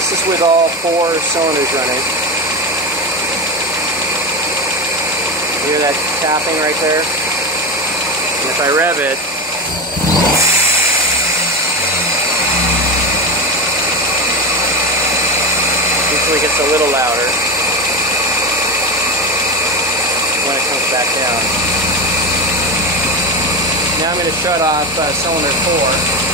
this is with all 4 cylinders running. Hear that tapping right there? And if I rev it, usually gets a little louder when it comes back down. Now I'm going to shut off cylinder 4.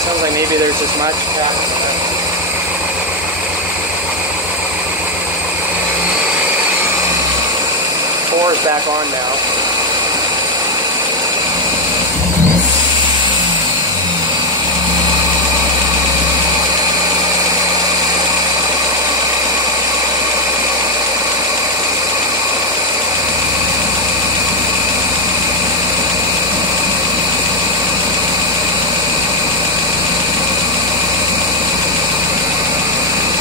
Sounds like maybe there's as much tapping. 4 is back on now.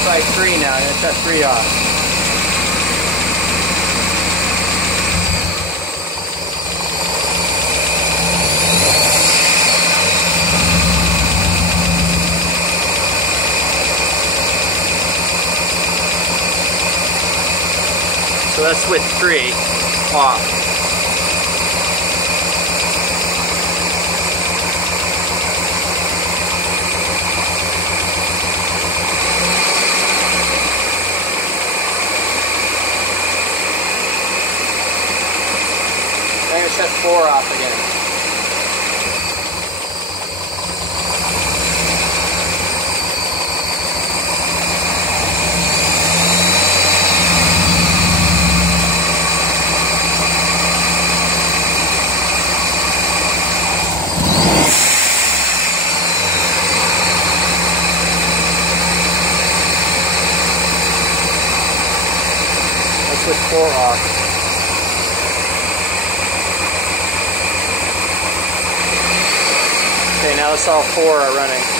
Try 3 now. I'm going to shut 3 off. So that's with 3 off. I'm going to shut 4 off again. That's with 4 off. Okay, now it's all 4 are running.